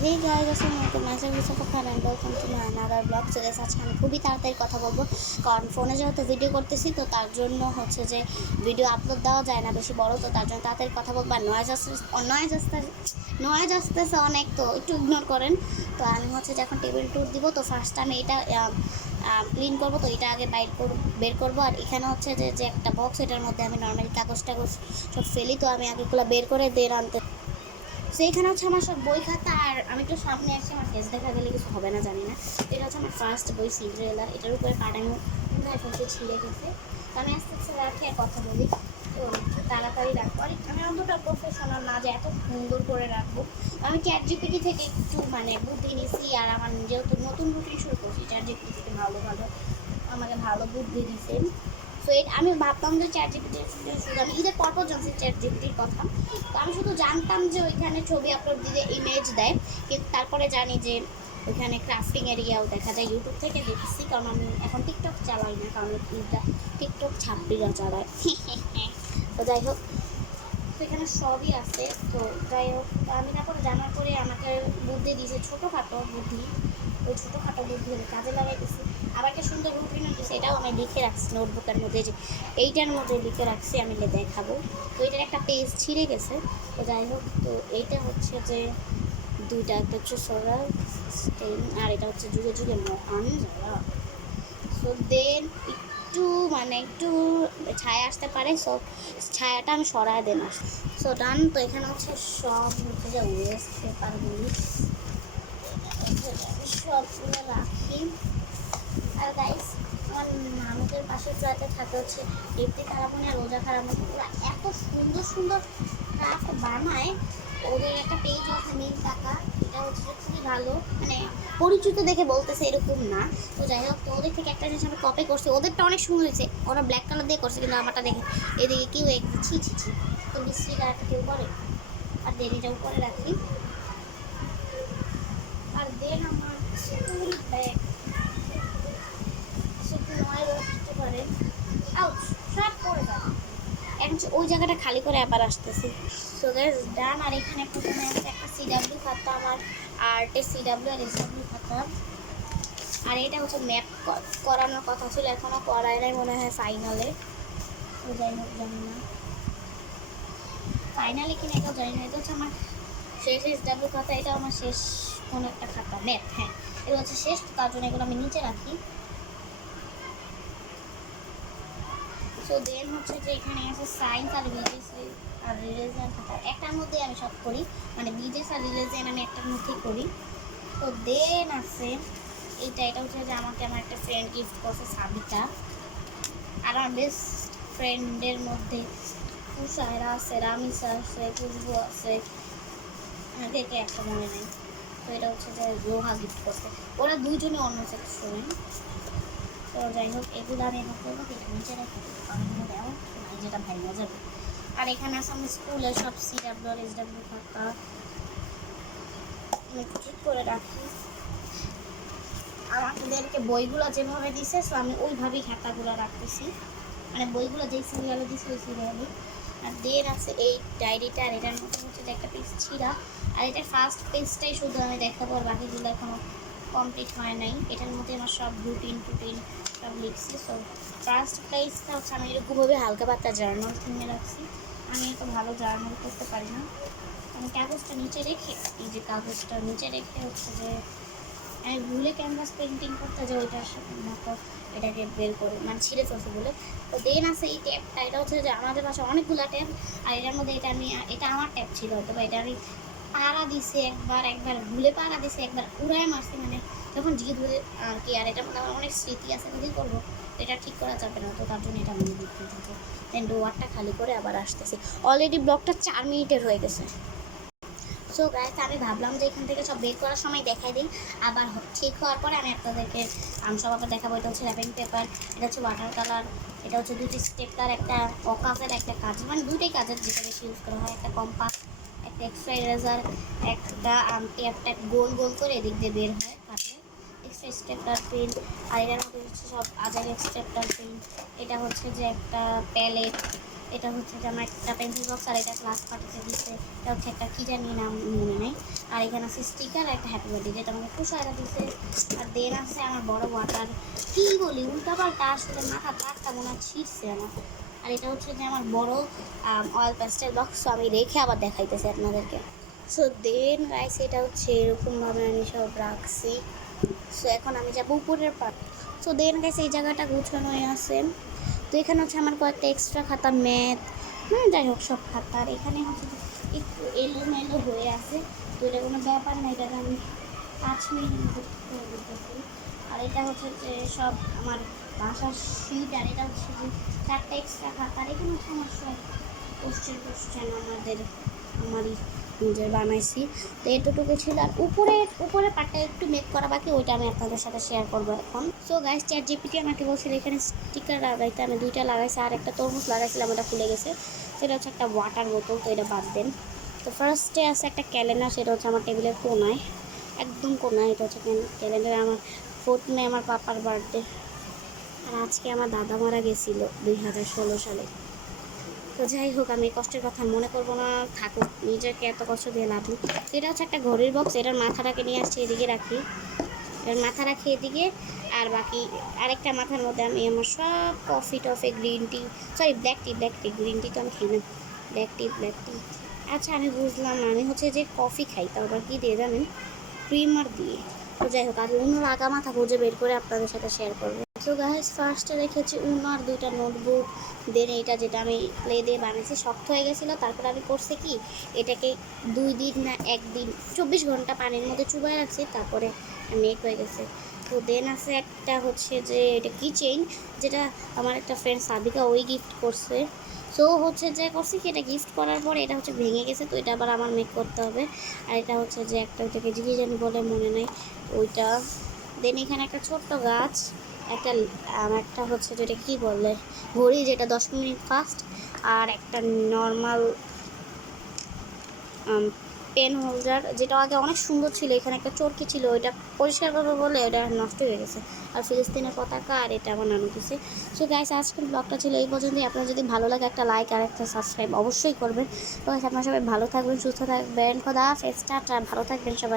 Hey guys, আসসালামু আলাইকুম। আশা করি সবাই ভালো আছেন। Welcome to my another blog. চলে আজকে আমি খুবই তাড়াতাড়ি কথা বলবো, কারণ ফোনে যেহেতু ভিডিও করতেছি, তো তার জন্য হচ্ছে যে ভিডিও আপলোড দেওয়া যায় না বেশি বড়, তো তার জন্য তাড়াতাড়ি কথা বলবো। আর নয়েজ আসতেছে অনেক, তো একটু ইগনোর করেন। তো আমি হচ্ছে যে এখন টেবিল টুর দিব। তো ফার্স্ট আমি এটা ক্লিন করবো, তো এটা আগে বের করবো। আর এখানে হচ্ছে যে একটা বক্স, এটার মধ্যে আমি নর্মালি কাগজ টাগজ সব ফেলি, তো আমি আগেগুলো বের করে আনতে। তো এখানে হচ্ছে আমার সব বই খাতা। আর আমি একটু সামনে আসছি, আমার ফেস দেখা গেলে কিছু হবে না জানি না। এটা হচ্ছে আমার ফার্স্ট বই, সিন্ড্রেলা। এটার উপরে কাটানো এখন ছিঁড়ে গেছে। তো আমি আস্তে আস্তে রাখি আর কথা বলি, তো তাড়াতাড়ি রাখবো। আর আমি অতটা প্রফেশনাল না যে এত সুন্দর করে রাখবো। আমি চ্যাট জিপিটি থেকে একটু বুদ্ধি নিছি। আর আমার যেহেতু নতুন রুটিন শুরু করছি, চ্যাট জিপিটি থেকে ভালো আমাকে ভালো বুদ্ধি দিছে। সো আমি ভাবতাম যে চ্যাট জিপিটি শুধু আমি ঈদের পরপর জানছি চ্যাট জিপিটির কথা। তো আমি শুধু জানতাম যে ওইখানে ছবি আপলোড দিলে ইমেজ দেয়, কিন্তু তারপরে জানি যে ওইখানে ক্রাফটিং এরিয়াও দেখা যায়। ইউটিউব থেকে দেখছি, কারণ আমি এখন টিকটক চালাই না, কারণ টিকটক ছাত্রীরা চালায়। তো যাই হোক, তো এখানে সবই আছে। তো যাই হোক, আমি তারপরে জানার পরে আমাকে বুদ্ধি দিয়েছে, ছোটোখাটো বুদ্ধি। ওই ছোটোখাটো বুদ্ধি আমি কাজে লাগাইতেছি। আবার একটা সুন্দর রুটিন দিয়েছে, এটাও আমি লিখে রাখছি নোটবুকের মধ্যে, যে এইটার মধ্যে লিখে রাখছি, আমি দেখাবো। তো এটার একটা পেজ ছিঁড়ে গেছে। তো যাই হোক, তো এইটা হচ্ছে যে দুইটা, একটা হচ্ছে সরাল স্টেন, আর এটা হচ্ছে যুগে যুগে মহান যারা। সো দেন একটু একটু ছায়া আসতে পারে, সো ছায়াটা আমি সরায় দেন আস। সো ডান। তো এখানে হচ্ছে সব হচ্ছে যে ওয়েস্ট পেপারগুলি সবগুলো রাখি। আর গাইস, আমার মানুষের পাশের ফ্ল্যাটে থাকে হচ্ছে দীপ্তি খারাপনি আর রোজা খারাপনি। ওরা এত সুন্দর সুন্দর ক্রাফট বানায়। ওদের একটা পেজ আছে নীল টাকা, এটা হচ্ছে খুবই ভালো, পরিচিত দেখে বলতেছে এরকম না। তো যাই হোক, তো ওদের থেকে একটা জিনিস আমি কপি করছি। ওদেরটা অনেক সুন্দর হয়েছে, ওরা ব্ল্যাক কালার দিয়ে করছে, কিন্তু আমারটা দেখে এদিকে কেউ ছি ছি ছি। তো মিস্ত্রি কালারটা কেউ করে। আর দেন এটা উপরে রাখি। আর দেন আমার স্কুল ব্যাগ, সেটা নয় বসতে পারে। আউট, সব পড়ে যাবে। এখন ওই জায়গাটা খালি করে আবার আসতেছি। সো গাইস ডান। আর এখানে প্রথমে আছে একটা সিডাব্লিউ খাতা, আমার আর্টের সিডাব্লিউ আর এসডাব্লিউ খাতা। আর এটা হচ্ছে ম্যাপ করানোর কথা ছিল, এখনও করাই নাই মনে হয় ফাইনালে। তো যাই হোক, জানি না ফাইনালে কিনা, এটাও জানি না। এটা হচ্ছে আমার শেষ এসডাব্লিউ খাতা, এটা আমার শেষ কোনো একটা খাতা, ম্যাপ। হ্যাঁ, এটা হচ্ছে শেষ, তার জন্য এগুলো আমি নিচে রাখি। সো দেন হচ্ছে যে এখানে আছে সায়েন্স আর বিজেস আর রিলিজিয়ান খাতা। একটার মধ্যে আমি সব করি, বিজেস আর রিলিজিয়ান আমি একটার মধ্যেই করি। তো দেন আছে এটা হচ্ছে যে আমাকে আমার একটা ফ্রেন্ড গিফট করছে, সাবিতা। আর আমার বেস্ট ফ্রেন্ডের মধ্যে কুশায়রা আছে, রামিসা আছে, খুশবু আছে, কে একটা মনে নেই। তো এটা হচ্ছে যে রোহা গিফট করছে। ওরা দুইজনে অন্য সেকশনে। তো যাই হোক, এগুলো আমি এখন করবো, এটা নিচে রেখে অনেকগুলো দেওয়া নাই, যেটা ভাইয়া যাবে। আর এখানে আছে আমি স্কুলের সব সিডাব্লিউ আর এসডাব্লিউ খাতা ঠিক করে রাখি। আমাদেরকে বইগুলো যেভাবে দিছে, সো আমি ওইভাবেই খাতাগুলো রাখতেছি, বইগুলো যেই সিরিয়ালে দিছে ওই সিরিয়ালে। আর দেন আছে এই ডায়েরিটা, আর এটার মধ্যে হচ্ছে যে একটা পেজ ছিঁড়া। আর এটার ফার্স্ট পেজটাই শুধু আমি দেখাবো, আর বাকিগুলো এখনও কমপ্লিট হয় নাই। এটার মধ্যে আমার সব রুটিন সব লিখছি। সো ফার্স্ট পেজটা হচ্ছে আমি এরকমভাবে হালকা পাতলা জার্নাল কিনে রাখছি। আমি এত ভালো জার্নাল করতে পারি না। আমি কাগজটা নিচে রেখে, এই যে কাগজটা নিচে রেখে হচ্ছে যে আমি ভুলে ক্যানভাস পেন্টিং করতে যে ওইটার মতো এটাকে বের করে ছিঁড়ে ফেলছে বলে। তো দেন আছে এই ট্যাপটা, এটা হচ্ছে যে আমাদের বাসায় অনেকগুলো ট্যাপ। আর এটার মধ্যে এটা আমার ট্যাপ ছিল হয়তো, বা এটা আমি পাড়া দিছে একবার ভুলে পাড়া দিছে, একবার উড়ায় মারছি, যখন জিদ হয়ে আর কি। আর এটার মধ্যে আমার অনেক স্মৃতি আছে, যদি করবো এটা ঠিক করা যাবে না, তো তার জন্য এটা মনে দিতে থাকবো। দেন ডোয়ারটা খালি করে আবার আসতেছি। অলরেডি ব্লগটা 4 মিনিটের হয়ে গেছে। সো গাইস, আমি ভাবলাম যে এখান থেকে সব বের করার সময় দেখাই দিই, আবার ঠিক হওয়ার পরে আমি আপনাদেরকে সব আবার দেখাবো। এটা হচ্ছে র্যাপিং পেপার, এটা হচ্ছে ওয়াটার কালার, এটা হচ্ছে দুটি স্টেপলার, একটা অকাজের, একটা কাজ, দুইটাই কাজের, যেটা বেশি ইউজ করা হয়, একটা কম্পাস, একটা এক্সট্রা ইরেজার, একটা টেপটা গোল গোল করে এদিক দিয়ে বের হয় কাটলে, এক্সট্রা স্টেপলার পেন। আর এটার মধ্যে হচ্ছে সব আজার স্টেপলার পেন। এটা হচ্ছে যে একটা প্যালেট, এটা হচ্ছে যে আমার একটা পেন্সিল বক্স, আর এটা ক্লাস পার্টিতে দিচ্ছে, এটা হচ্ছে একটা কী জানি নাম মনে নেই। আর এখানে আছে স্টিকার আর একটা হ্যাপি বার্থডে, যেটা আমাকে তুষারা দিচ্ছে। আর দেন আছে আমার বড় ওয়াটার, কী বলি উল্টাপাল্টা, আসলে মাথা পাকটা মনে হয় ছিঁড়ছে আমার। আর এটা হচ্ছে যে আমার বড় অয়েল প্যাস্টেল বক্স, তো আমি রেখে আবার দেখাইতেছি আপনাদেরকে। সো দেন গাইস এটা হচ্ছে এরকমভাবে আমি সব রাখছি। সো এখন আমি যাবো উপরের পার্ট। সো দেন গাইস এই জায়গাটা গুছানোই আছে। তো এখানে হচ্ছে আমার কয়েকটা এক্সট্রা খাতা, ম্যাথ, যাই হোক সব খাতা। আর এখানে হচ্ছে যে একটু এলোমেলো হয়ে আছে, তো এটা কোনো ব্যাপার না, এটাকে আমি 5 মিনিট করে দিতেছি। আর এটা হচ্ছে যে সব আমার বাসার শিট, আর এটা হচ্ছে যে 4টা এক্সট্রা খাতা। আর এখানে হচ্ছে আমার সব কোশ্চেন আমারই নিজের বানাইছি। তো এতটুকু ছিল। আর উপরে পার্টটা একটু মেক করা বাকি, ওইটা আমি আপনাদের সাথে শেয়ার করবো এখন। সো গাইস চ্যাট জিপিটি আমাকে বলছিল এখানে স্টিকার লাগাইতে, আমি 2টা লাগাইছি, আর একটা তরমুজ লাগাইছিলাম, ওটা খুলে গেছে। সেটা হচ্ছে একটা ওয়াটার বোতল, তো এটা বাদ দেন। তো ফার্স্টে আছে একটা ক্যালেন্ডার, সেটা হচ্ছে আমার টেবিলের কোনায়, একদম কোনায়। এটা হচ্ছে ক্যালেন্ডারে আমার 4 মে আমার পাপার বার্থডে। আর আজকে আমার দাদা মারা গেছিলো 2016 সালে। তো যাই হোক, আমি কষ্টের কথা মনে করবো না, থাকুক, নিজেকে এত কষ্ট দিয়ে লাভ নেই। তো এটা হচ্ছে একটা ঘড়ির বক্স, এটার মাথাটাকে নিয়ে আসছি এদিকে রাখি, এটার মাথা রাখি এদিকে। আর বাকি আরেকটা মাথার মধ্যে আমি আমার সব coffee toffee, green tea, sorry black tea, green tea তো আমি খাই না, ব্ল্যাক টি। আচ্ছা আমি বুঝলাম না, আমি হচ্ছে যে কফি খাই, তাও আবার কী দিয়ে জানেন, ক্রিমার দিয়ে। তো যাই হোক, আর অন্য আগা মাথা খুঁজে বের করে আপনাদের সাথে শেয়ার করবো। তো গাইস ফার্স্টে রেখেছি উনো আর 2টা নোটবুক। দেন এইটা যেটা আমি ক্লে দিয়ে বানিয়েছি শক্ত হয়ে গেছিলো, তারপরে আমি করছি কি, এটাকে 2 দিন না 1 দিন 24 ঘন্টা পানির মধ্যে চুবাই রাখছি, তারপরে মেক হয়ে গেছে। তো দেন আছে একটা হচ্ছে যে এটা কিচেইন, যেটা আমার একটা ফ্রেন্ড সাদিকা ওই গিফট করছে। সো হচ্ছে যে করছি কি, এটা গিফট করার পরে এটা হচ্ছে ভেঙে গেছে, তো এটা আবার আমার মেক করতে হবে। আর এটা হচ্ছে যে একটা ওইটাকে জিনিস জানি বলে মনে নেই ওইটা। দেন এখানে একটা ছোট্ট গাছ, একটা হচ্ছে যেটা কী বলে ঘড়ি, যেটা 10 মিনিট ফাস্ট। আর একটা নর্মাল পেন হোল্ডার, যেটা আগে অনেক সুন্দর ছিল, এখানে একটা চরকি ছিল, ওইটা পরিষ্কার করবো বলে ওটা নষ্ট হয়ে গেছে। আর ফিলিস্তিনের পতাকা, আর এটা আমার নানু দিছে। সো গাইস আজকের ব্লগটা ছিল এই পর্যন্তই। আপনার যদি ভালো লাগে একটা লাইক আর একটা সাবস্ক্রাইব অবশ্যই করবেন। তো আপনারা সবাই ভালো থাকবেন, সুস্থ থাকবেন, খোদা হাফেজ, টাটা, ভালো থাকবেন সবাই।